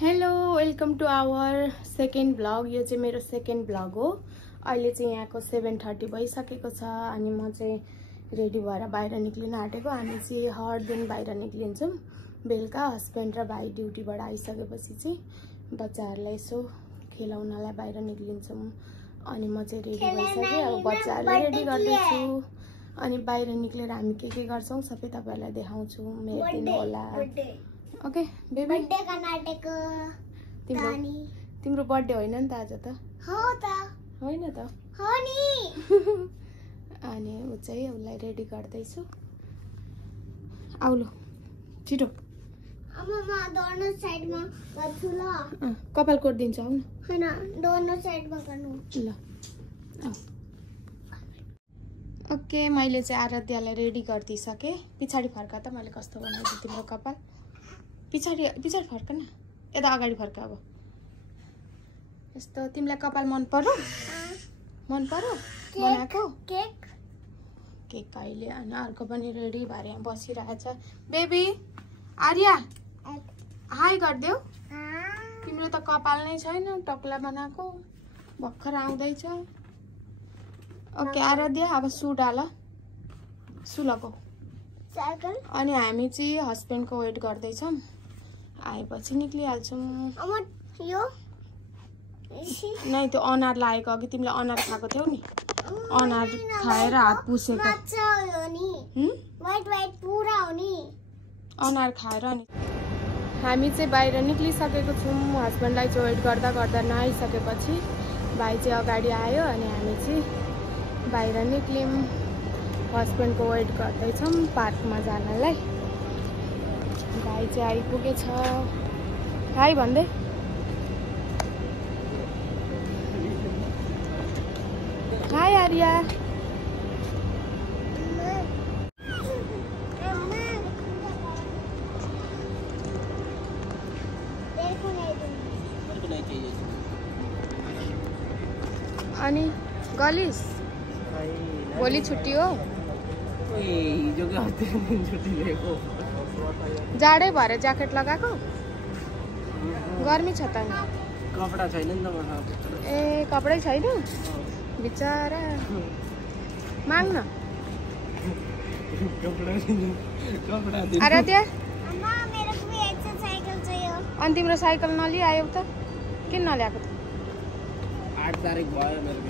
Hello welcome to our second blog. यो चाहिँ मेरो सेकेन्ड ब्लग हो। अहिले चाहिँ यहाँको 7:30 भइसकेको छ अनि म चाहिँ रेडी भएर बाहिर निक्लिन आँटेको। हामी चाहिँ हर दिन बाहिर निक्लिन्छौँ बेलुका। हस्बेन्ड र भाइ ड्युटीबाट आइसकेपछि चाहिँ बच्चाहरूलाई यसो खेलाउनलाई बाहिर निक्लिन्छौँ। अनि म चाहिँ रेडी भइसकेँ। अब बच्चाहरूलाई रेडी गर्दैछु अनि बाहिर निक्लेर हामी के गर्छौँ सबै तपाईहरुलाई देखाउँछु। हेर्दिनु होला। ओके बेबी, तिम्रो बर्थडे होइन नि त आज त? होइन त? अनि ऊ चाहिँ उसलाई रेडी गर्दैछु। आउलो छिटो। कपाल कोर्दिन्छु आउनु। ल ओके, मैले चाहिँ आराध्यलाई रेडी गरिदिइसकेँ। पछाडि फर्का त, मैले कस्तो बनाइदिएँ तिम्रो कपाल। पछाडि फर्क न, यता अगाडि फर्क। अब यस्तो तिमीलाई कपाल मन पर्यो? मन पर्यो बनाएको केक अहिले। अनि अर्को पनि रेडी भएर यहाँ बसिरहेछ। बेबी आर्या हाई गरिदेऊ। तिम्रो त कपाल नै छैन, टक्ला बनाएको भर्खर आउँदैछ। ओके आराध्या, अब सु डाल, सु लगाऊ। अनि हामी चाहिँ हस्बेन्डको वेट गर्दैछौँ। आएपछि निक्लिहाल्छौँ। नै त्यो अनार लागेको, अघि तिमीले अनार खाएको थियौ नि, अनार खाएर हात पुसेको। अनार खाएर नि हामी चाहिँ बाहिर निक्लिसकेको छौँ। हस्बेन्डलाई चाहिँ वेट गर्दा गर्दा नआइसकेपछि भाइ चाहिँ अगाडि आयो अनि हामी चाहिँ बाहिर निक्ल्यौँ। हस्बेन्डको वेट गर्दैछौँ पार्कमा जानलाई। भाइ चाहिँ आइपुगेछ। हाई भन्दै। हाई आर्या। अनि गलिस भोलि छुट्टी हो? जाडै भएर ज्याकेट लगाएको? गर्मी छ त? कपडा छैन नि त मसँग। ए कपडै छैन बिचारा, माग्न। आराध्या अनि तिम्रो साइकल नलिआयौ त? किन नल्याएको त? 8 तारिक भयो मेरो।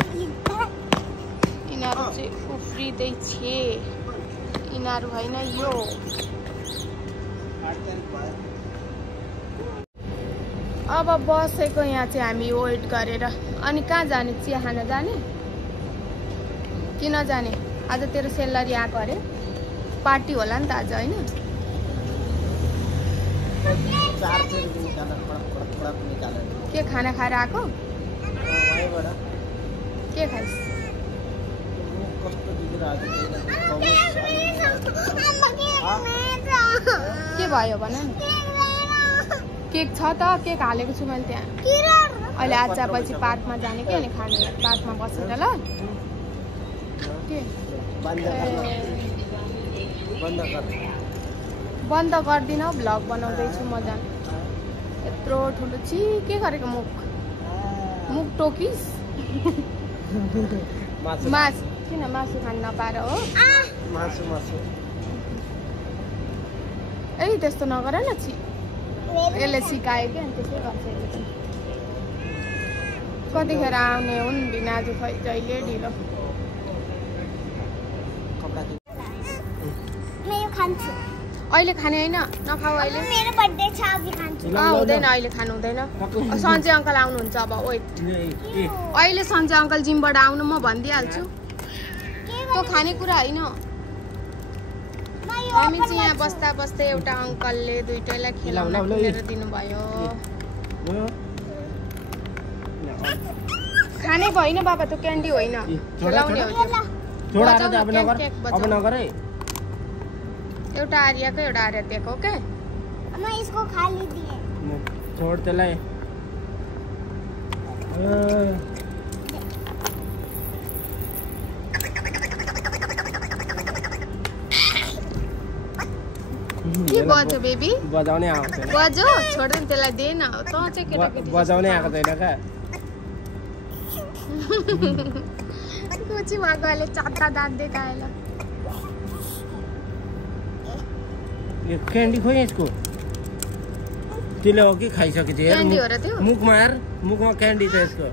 यिनीहरू चाहिँ उफ्रिँदै छे। यिनीहरू होइन यो। अब बसेको यहाँ चाहिँ हामी वेट गरेर। अनि कहाँ जाने? चिया खान जाने? किन जाने? आज तेरो सेलरी आएको अरे, पार्टी होला नि त आज, होइन? के खाना खाएर आएको? के खाइस्? के भयो भन न? केक छ त, केक हालेको छु मैले त्यहाँ। अहिले आजपछि पार्कमा जाने कि, अनि खाने पार्कमा बसेर। ल के बन्द गर्दिन, भ्लग बनाउँदैछु म। जान यत्रो ठुलो के गरेको मुख टोकिस? मासु किन मासु खान नपाएर हो? ए त्यस्तो नगर न, यसले सिकायो कि, अनि त्यसै गर्छ। कतिखेर आउने हुन् भिनाजु, खै जहिले ढिलो। अहिले खाने होइन, नखाऊ अहिले। हुँदैन अहिले, खानु हुँदैन। सञ्जय अङ्कल आउनुहुन्छ अब, वेट। अहिले सञ्जय अङ्कल जिमबाट आउनु, म भनिदिइहाल्छु। त्यो खानेकुरा होइन। हामी चाहिँ यहाँ बस्दा बस्दै एउटा अङ्कलले दुइटैलाई खेलाउन किनेर दिनुभयो। खाने होइन बाबा, त्यो क्यान्डी होइन, खेलाउने हो। एउटा आर्याको एउटा आराध्यको। ओके इसको खा लीजिए। छोड़ त्यसलाई। के बज्यो बेबी बजाउनै आएको छैन बज्यो छोड्दैन त्यसलाई दे न त चाहिँ केटाकेटी बजाउनै आएको छैन क्या कुची मगाले चट्टा दाँत देखाएला यो क्यान्डी खोइ यसको त्यसले अघि खाइसक्यो थियो क्यान्डी हो र त्यो मुखमा क्यान्डी छ यसको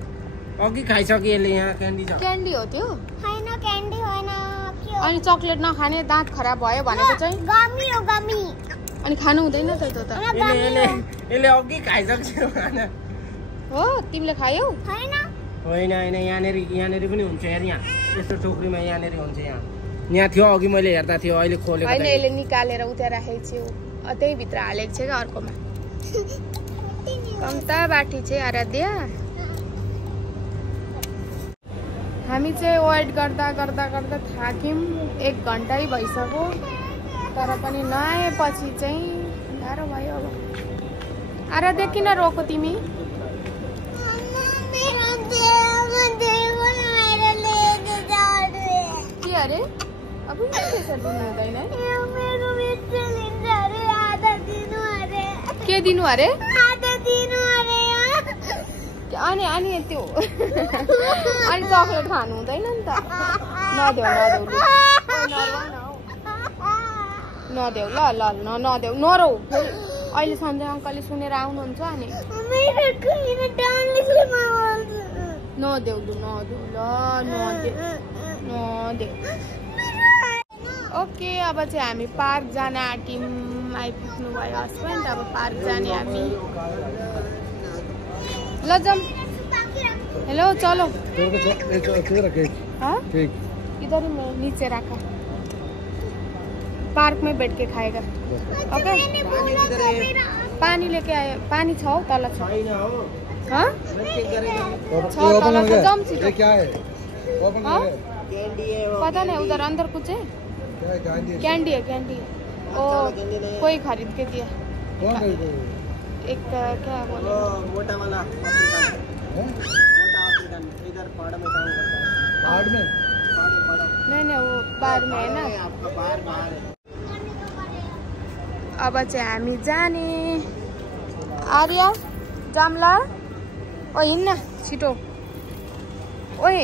अघि खाइसक्यो यसले यहाँ क्यान्डी छ क्यान्डी हो त्यो होइन क्यान्डी होइन के हो अनि चक्लेट नखाने दाँत खराब भयो भनेको चाहिँ गमी हो गमी अनि खानु हुँदैन त त्यो त यसले अघि खाइसक्यो हो तिमीले खायौ होइन होइन यहाँनिर पनि हुन्छ हेर यहाँ यस्तो टोकरीमा यहाँनिर हुन्छ यहाँ थियो अघि मैले हेर्दा थियो अहिले खोलेको होइन यसले निकालेर उता राखेको छु त्यही भित्र हालेको छ क्या अर्कोमा कम्ता बाटी चाहिँ आराध्या हामी चाहिँ वेट गर्दा गर्दा गर्दा थाक्यौँ 1 घन्टै भइसक्यो तर पनि नआएपछि चाहिँ गाह्रो भयो अब आराध्या किन रोको तिमी के अरे अब त्यसरी दिनु हुँदैन के दिनु अरे अनि त्यो अनि चक्लेट खानु हुँदैन नि त नदेऊ नदेऊ नरौ अहिले सञ्जय अङ्कलले सुनेर आउनुहुन्छ अनि नदेऊ ल नदेऊ ओके अब चाहिँ हामी पार्क जान आँट्यौँ आइपुग्नु भयो हस्बेन्ड अब पार्क जाने हामी ल जाऊँ हेलो चलो हाँ इधर ही मैं नीचे रखा पार्क में बैठ के खाएगा ओके पानी लेके आए पानी छ तल छ हाँ छ तल छ जम छिटो हाँ पता नहीं उधर अंदर कुछ है कैंडी है ओ कोई खरीद के दिया एक क्या बोले मोटा वाला इधर पहाड़ में काम करता है पहाड़ में नहीं वो बाहर में है ना आपका बाहर है अब चाहिँ हामी जाने आर्या जाम्ला ओ हिँड्न छिटो ओए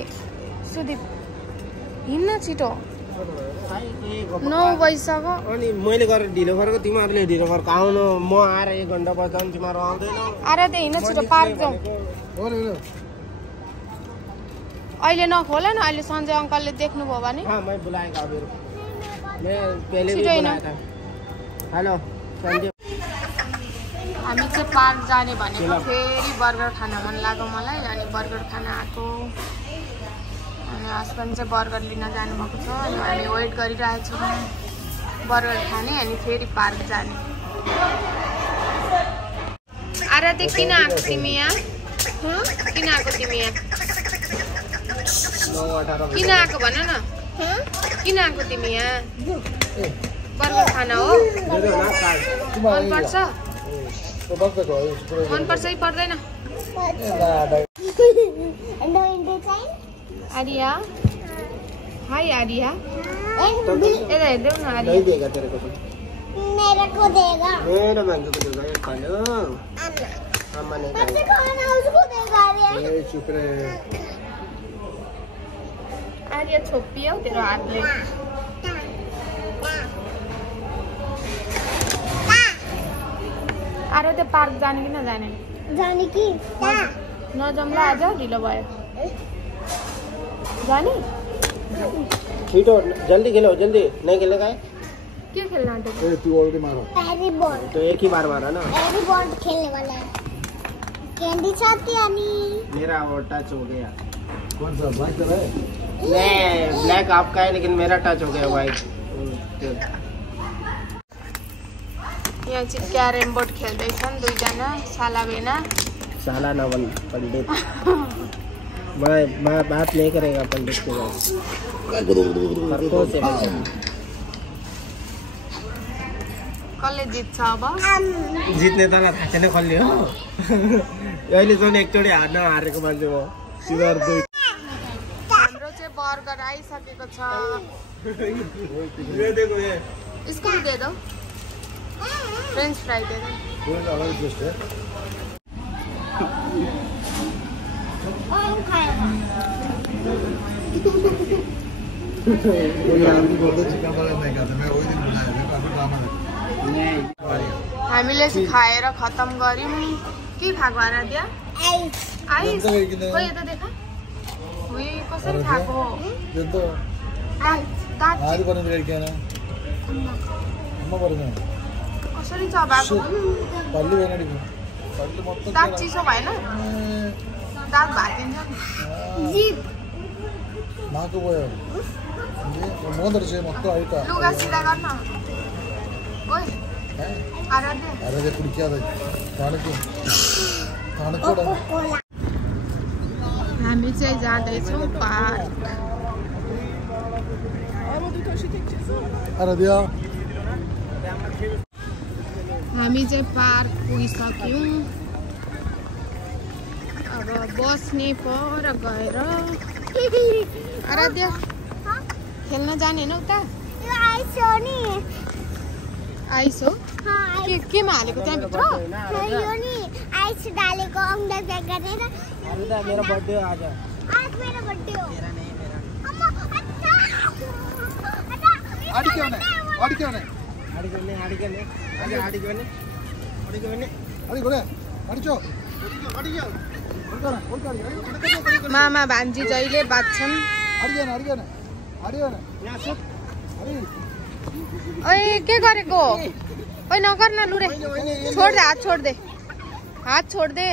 सुदीप हिँड्न छिटो 9 बजिसक्यो अनि मैले गरेर ढिलो गरेको तिमीहरूले ढिलो गरेको आउनु म आएर 1 घन्टा बस्दा तिमीहरू आउँदैन आर्या त हिँड्न छिटो पार्क जाउँ अहिले नखोला न अहिले सञ्जय अङ्कलले देख्नुभयो भने हाँ मैं बुलाएगा अभी मैं पहले भी छिटो बुलाया था हेलो संजय हामी चाहिँ पार्क जाने भनेको फेरि बर्गर खान मन लाग्यो मलाई अनि बर्गर खान आएको अनि हस्बेन्ड चाहिँ बर्गर लिन जानुभएको छ अनि हामी वेट गरिरहेको छौँ बर्गर खाने अनि फेरि पार्क जाने आराध्या किन आएको तिमी यहाँ किन आएको तिमी यहाँ किन आएको भन न किन आएको तिमी यहाँ बर्गर खान हो मनपर्छ मनपर्छ कि पर्दैन आर्या हाय आर्या यता हेर्देऊ न आर्या देगा तेरे को मेरे को देगा मेरा बंद को देगा ये खा लो अम्मा ने सबसे खाना उसको देगा रे चुप रहे आर्या छोपियो तेरो हातले अरे त्यो पार्क जाने कि नजाने जाने की नजाउँला आज ढिलो भयो जाने छिटो जल्दी खेलो जल्दी नहीं खेलेगा के खेल्न आँटेको ए तू ऑलरेडी मारो हैरी बॉल तो एक ही बार मारा ना हैरी बॉल खेलने वाला है कैंडी चाहती आनी मेरा वो टच हो गया कौन सा ब्लैक कलर है नहीं ब्लैक आपका है लेकिन मेरा टच हो गया व्हाइट यहाँ चाहिँ क्यारम बोर्ड खेल्दैछन् दुईजना सालाबेना साला नवन पंडित मैं बात नहीं करेगा पंडित के साथ कसले जित्छ अब जित्ने तल थाहा छैन कसले हो अहिले चाहिँ एकचोटि हार्न हारेको मान्छे हो सिगर दुई हाम्रो चाहिँ बर्गर आइसकेको छ ये देखो ये इसको भी दे दो फ्रेंच फ्राई दे दो। कोई अलग टेस्ट है। कोई आदमी बोलते चिकन बर्गर नहीं खाते, मैं वही दिन बनाया था, काफी ड्रामा था। हामीले चाहिँ खाएर खतम गर्यौं। के खाएको आराध्या? आइस। आइस खोइ यता देखा। उही कसरी खाएको? यो त दात आदि बने लड़कियां ना अम्मा बने कसरी चबाएको? पल्ली बने दिको पल्ली मत दात चिसो भएन? दात भागिन्छ नि। जीप नाको भयो ये मोदर चाहिँ मत आइता लुगा सिधा गर्न। ओइ आराध्या अरे कुडिया दा ताणको हामी चाहिँ जाँदैछौँ पार्क। अरे दिया हामी चाहिँ पार्क पुगिसक्यौँ। अब बस्ने पर गएर आराध्या खेल्न जाने होइन उता? आइस हो? केमा हालेको त्यहाँभित्र? आइस डालेको अंडा प्याक गरेर। मेरा बर्थडे आज। आज मेरा बर्थडे हो। तेरा नहीं मेरा। अम्मा अच्छा आड़ी क्यों नहीं आड़ी करने आड़ी करने आगे आड़ी करने आड़ी गोरे आड़ी चो मामा भान्जी जहिले बाँच्छन्। आड़ी जाना यहाँ सुत। ओए के गरेको? ओए नगर न लुरे। छोड दे, हात छोड दे, हात छोड दे।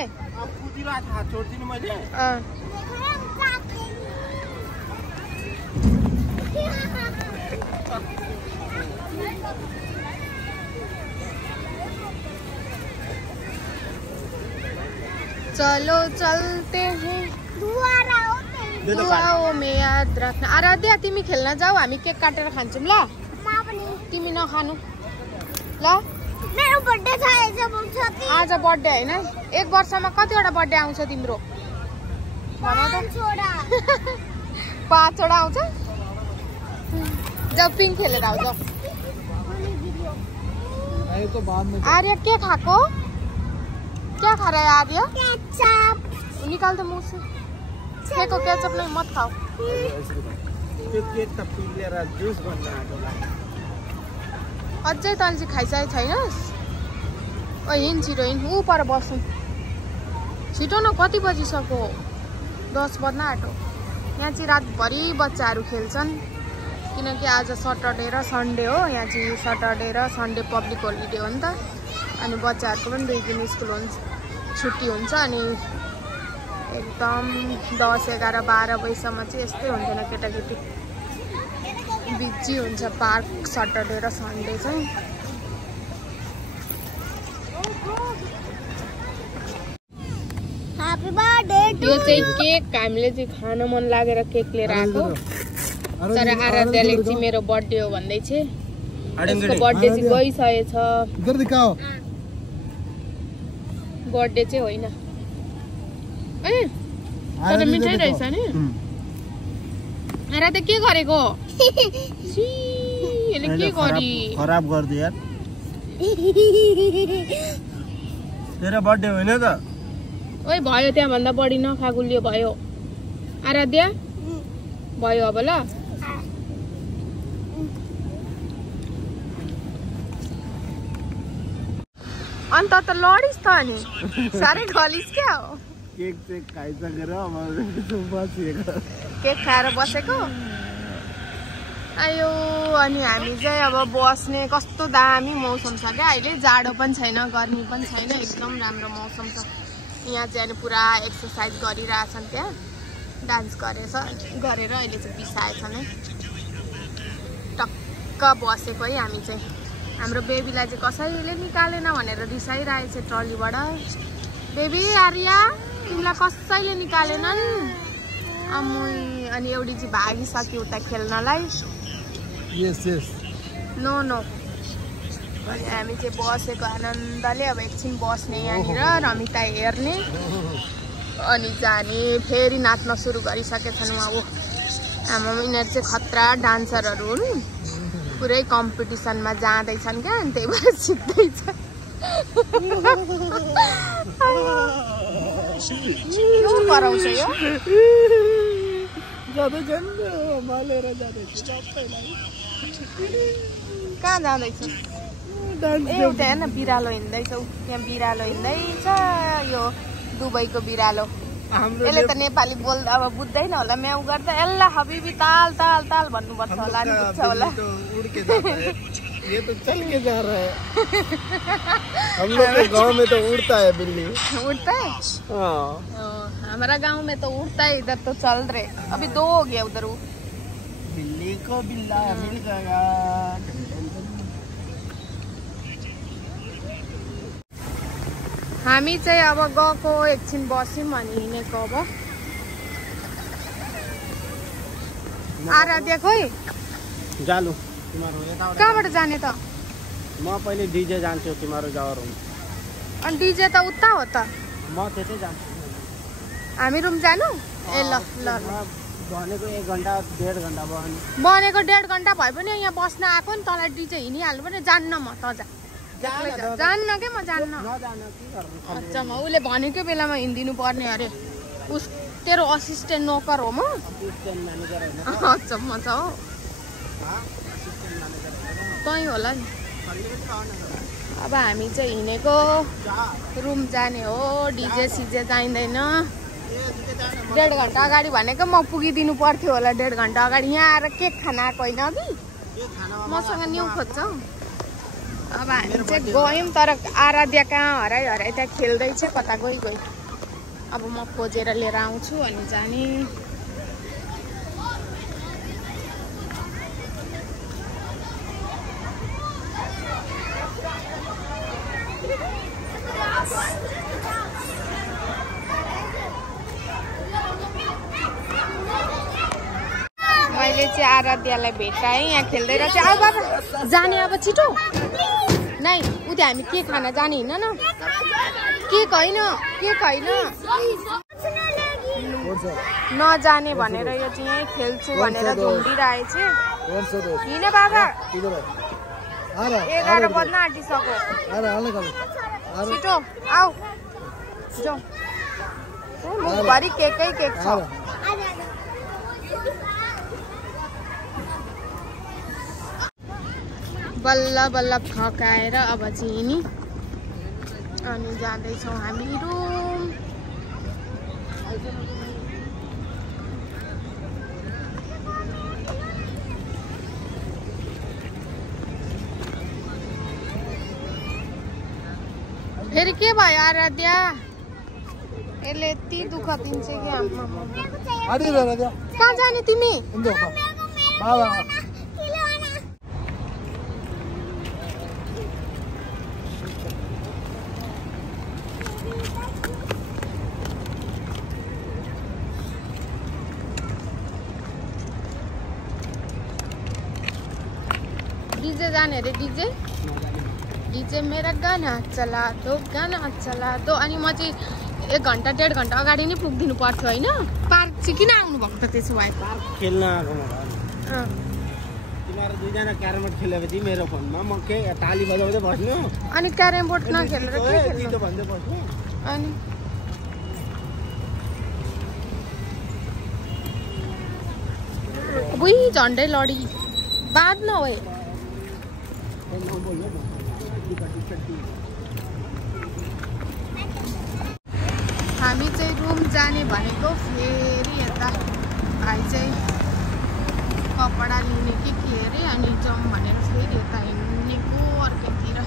हात छोड्दिनु मैले। चलो चलते हैं दुआओं में याद रखना। आराध्या तिमी खेल्न जाऊ, हामी केक काटेर खान्छौँ ल। तिमी नखानु ल। मेरो बर्थडे छ आज बर्थडे होइन? एक वर्षमा कतिवटा बर्थडे आउँछ तिम्रो? भन त। 5 वटा आउँछ। जाऊ पिङ खेलेर आऊ जाऊ। आर्य के खाएको? क्या खा रहा है आर्य? केचप। निकाल दो मुंह से। फेंको केचप नहीं, मत खाओ। केक त पिलेर जुस बन्न आएको होला। अझै तैँले चाहिँ खाइसकेको छैनस्? ओ हिँड छिटो हिँड, ऊ पर बस्नु छिटो न। कति बजिसक्यो? 10 बज्न आँट्यो। यहाँ चाहिँ रातभरि बच्चाहरू खेल्छन् किनकि आज सटरडे र सन्डे हो। यहाँ चाहिँ सटरडे र सन्डे पब्लिक होलिडे हो नि त। अनि बच्चाहरूको पनि 2 दिन स्कुल हुन्छ, छुट्टी हुन्छ। अनि एकदम 10, 11, 12 बजीसम्म चाहिँ यस्तै हुँदैन, केटाकेटी बिजी हुन्छ पार्क सटरडे र सन्डे चाहिँ। ह्यापी बर्थडे टु यो चाहिँ केक हामीले चाहिँ खान मन लागेर केक लिएर आएको। तर आराध्यले चाहिँ मेरो बर्थडे हो भन्दै चाहिँ यसको बर्थडे चाहिँ गइसकेछ। इधर दिखाओ। बर्थडे चाहिँ होइन। ए तर मिठै रहेछ नि। आराध्या के गरेको? यसले के गरी खराब गर्दियो यार। तेरो बर्थडे होइन त? ओइ भयो, त्यहाँ भन्दा बढी नखा, गुलियो भयो। आराध्या भयो अब ल। अन्त त लडिस् त नि, साह्रै गलिस् क्या हो। केक चाहिँ खाइसकेर अब बसेको। केक खाएर बसेको आयो। अनि हामी चाहिँ अब बस्ने कस्तो दामी मौसम छ क्या अहिले। जाडो पनि छैन, गर्मी पनि छैन, एकदम राम्रो मौसम छ। यहाँ चाहिँ अनि पुरा एक्सर्साइज गरिरहेछन्, त्यहाँ डान्स गरेर अहिले चाहिँ बिसाएछन् है। टक्क बसेको है हामी चाहिँ। हाम्रो बेबीलाई चाहिँ कसैले निकालेन भनेर रिसाइरहेछ ट्रलीबाट। बेबी आर्या तिमीलाई कसैले निकालेनन्? अमुई अनि एउटी चाहिँ भागिसक्यो उता खेल्नलाई। यस यस नो नो। अनि हामी चाहिँ बसेको आनन्दले अब एकछिन बस्ने यहाँनिर, रमिता हेर्ने अनि जाने। फेरि नाच्न सुरु गरिसकेछन् उहाँ। ऊ आमा यिनीहरू चाहिँ खतरा डान्सरहरू हुन्। पुरै कम्पिटिसनमा जाँदैछन् क्या अनि त्यही भएर सिक्दैछ कराउँछ यो कहाँ जाँदैछ एउटा हेर्न बिरालो हिँड्दैछ यहाँ बिरालो हिँड्दैछ यो दुबईको बिरालो यसले त नेपाली बोल्दा अब बुझ्दैन होला म्याउ गर्दा एल्ला हबिबी ताल ताल ताल भन्नुपर्छ होला नि बुझ्छ होला ये तो चल के जा रहा है हम लोग के गांव में तो उड़ता है बिल्ली उड़ता है हमारा गांव में तो उड़ता है इधर तो चल रहे अभी 2 हो गया उधर बिल्ली को बिल्ला मिल गया हामी चाहिँ अब गएको एकछिन बस्यौँ अनि हिँडेको अब आराध्या खोइ जालु तिम्रो कहाँबाट जाने त म पहिले डीजे जान्छु तिम्रो जाऊ रुम अनि डीजे त उता हो त म त्यतै जान्छु हामी रुम जानु ए ल ल भनेको 1 घण्टा 1.5 घण्टा बनेको 1.5 घण्टा भए पनि यहाँ बस्न आएको नि तँलाई डीजे हिँडिहाल्नु पनि जान्न म त जान्न के म जान्न अच्छा म उसले भनेकै बेलामा हिँडिदिनु पर्ने अरे उस तेरो असिस्टेन्ट नोकर हो म अच्छा म छ हो तै होला नि अब हामी चाहिँ हिँडेको रुम जाने हो डीजे सिजे चाहिँदैन 1.5 घण्टा अगाडि भनेको म पुगिदिनु पर्थ्यो होला 1.5 घण्टा अगाडि यहाँ आएर केक खान आएको होइन कि मसँग न्यु खोज्छ अब हामी चाहिँ गयौँ तर आराध्या कहाँ हराइ त्यहाँ खेल्दैछ कता गइ अब म खोजेर लिएर आउँछु अनि जाने मैले चाहिँ आराध्यालाई भेटाएँ यहाँ खेल्दै रहेछ अब बाबा जाने अब छिटो नै उता हामी के खाना जाने हिँड्न न केक होइन नजाने भनेर यो चाहिँ यहीँ खेल्छु भनेर झुन्डिरहेछ हिँड बाबा 11 बज्न आँटिसक्यो छिटो आऊ जाऊ मुखभरि केकै केक छ बल्ल बल्ल फकाएर अब चाहिँ नि अनि जाँदैछौँ हामी रुम फेरि के भयो आराध्या यसले यति दुःख दिन्छ कि कहाँ जाने तिमी डीजे जाने अरे डीजे मेरा गाना चला दो अनि म चाहिँ 1 घण्टा 1.5 घण्टा अगाडि नै पुगिदिनु पर्थ्यो होइन पार्क चाहिँ किन आउनु भएको त त्यसो भए पार्क खेल्न आएको तिमीहरू दुईजना क्यारम बोर्ड खेलेपछि मेरो फोनमा म के ताली बजाउँदै बस्नु अनि क्यारम बोर्ड नखेलेर के खेल्नु भन्दै बस्नु अनि बुई झन्डै लडी बाँध्न हो हामी चाहिँ रुम जाने भनेको फेरि यता भाइ चाहिँ कपडा लिने के अरे अनि जाउँ भनेर फेरि यता हिँड्नेको अर्कैतिर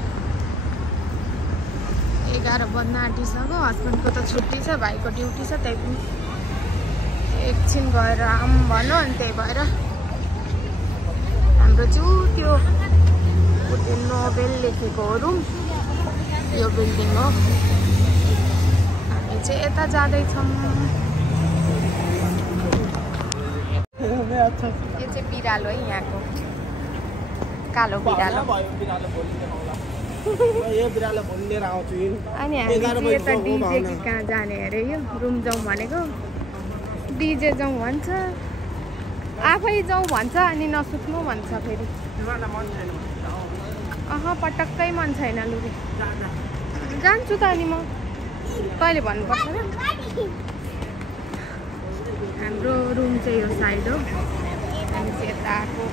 11 बज्न आँटिसक्यो हस्बेन्डको त छुट्टी छ भाइको ड्युटी छ त्यही पनि एकछिन गएर आऊँ भनौँ अनि त्यही भएर हाम्रो चाहिँ त्यो नोबेल लेखेको हो रुम यो बिल्डिङ हो हामी चाहिँ यता जाँदैछौँ यो चाहिँ बिरालो है यहाँको कालो बिरालो अनि हामी चाहिँ यता डिजे कि कहाँ जाने अरे यो रुम जाउँ भनेको डिजे जाउँ भन्छ आफै जाउँ भन्छ अनि नसुत्नु भन्छ फेरि। पटक्कै मन छैन लुगे। जान्छु त अनि म कहिले भन्नुपर्छ र। हाम्रो रुम चाहिँ यो साइड हो। हामी चाहिँ यता आएको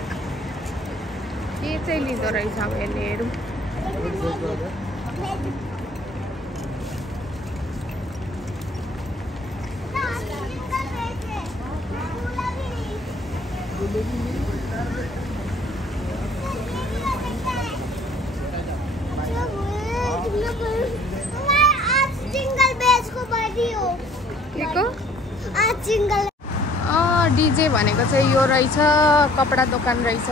के चाहिँ लिँदो रहेछ अब यसले हेरौँ। डिजे भनेको चाहिँ यो रहेछ, कपडा दोकान रहेछ।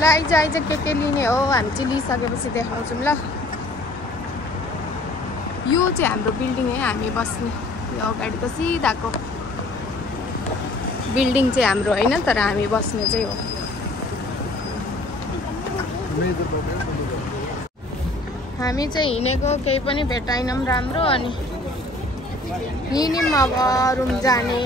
ल आइज के लिने हो, हामी चाहिँ लिइसकेपछि देखाउँछौँ ल। यो चाहिँ हाम्रो बिल्डिङ है, हामी बस्ने। यो अगाडि त सिधाको बिल्डिङ चाहिँ हाम्रो होइन, तर हामी बस्ने चाहिँ हो। हामी चाहिँ हिँडेको केही पनि भेटाइनौँ राम्रो, अनि हिँड्यौँ अब रुम जाने।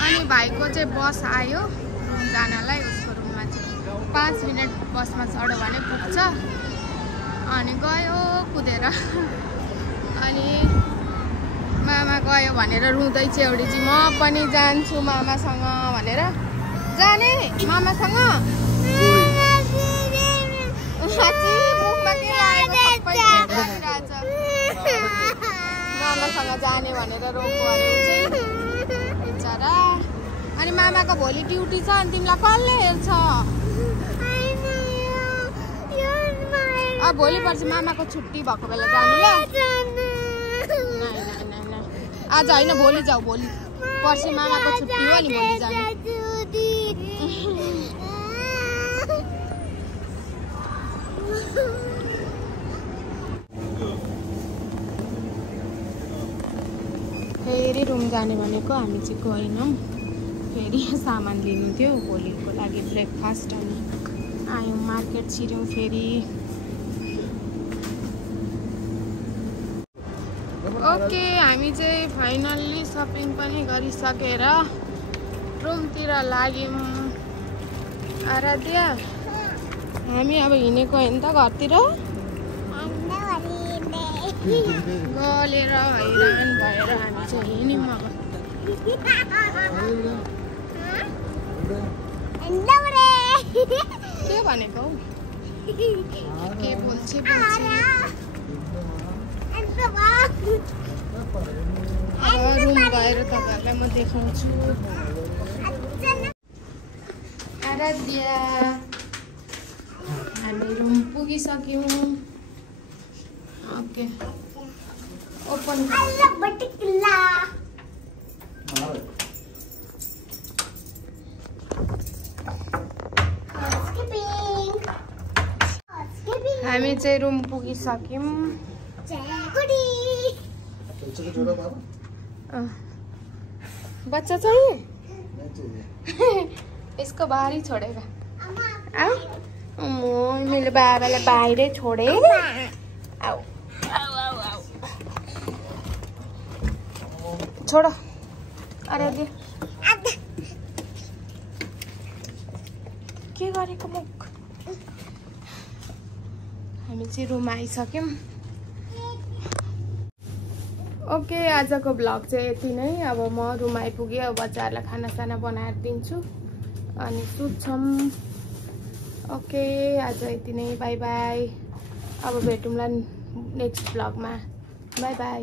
अनि भाइको चाहिँ बस आयो रुम जानलाई। उसको रुममा चाहिँ 5 मिनट बसमा चढ्यो भने पुग्छ। अनि गयो कुदेर। अनि मामा गयो भनेर रुँदैछ एउटी चाहिँ। म पनि जान्छु मामासँग भनेर। जाने मामासँग? मुखमा के लागेको सबै हेरिरहेछ। मामासँग जाने भनेर रोको अरे ऊ चाहिँ बिचरा। अनि मामाको भोलि ड्युटी छ, अनि तिमीलाई कसले हेर्छ? अब भोलि पर्सि मामाको छुट्टी भएको बेला जानु ल। आज होइन, भोलि जाऊ। भोलि पर्सि मामाको छुट्टी हो नि, भोलि जानु। फेरि रुम जाने भनेको हामी चाहिँ गएनौँ। फेरि सामान लिनु थियो भोलिको लागि, ब्रेकफास्ट। अनि आयौँ मार्केट छिर्यौँ फेरि। ओके, हामी चाहिँ फाइनल्ली सपिङ पनि गरिसकेर रुमतिर लाग्यौँ। आराध्या, हामी अब हिँडेको होइन त घरतिर। गलेर हैरान भएर हामी चाहिँ हिँड्यौँ अब। के भनेको हौ? के बोल्छ? रुम गएर तपाईँहरूलाई म देखाउँछु। आराध्या, हामी रुम पुगिसक्यौँ। Okay, open. हामी चाहिँ रुम पुगिसक्यौँ। बच्चा चाहिए? इसको बाहर ही छोड़ेगा। मेरे बाबालाई बाहिरै छोडे। आऊ आऊ आऊ आऊ, छोड। अरे दे के गरेको मुख। हामी चाहिँ रुम आइसक्यौँ। ओके, आजको ब्लग चाहिँ यति नै। अब म रुम आइपुगेँ। अब बच्चाहरूलाई खानासाना बनाएर दिन्छु अनि सुत्छौँ। ओके, आज यति नै। Bye bye. अब भेटौँला नेक्स्ट ब्लगमा। Bye by.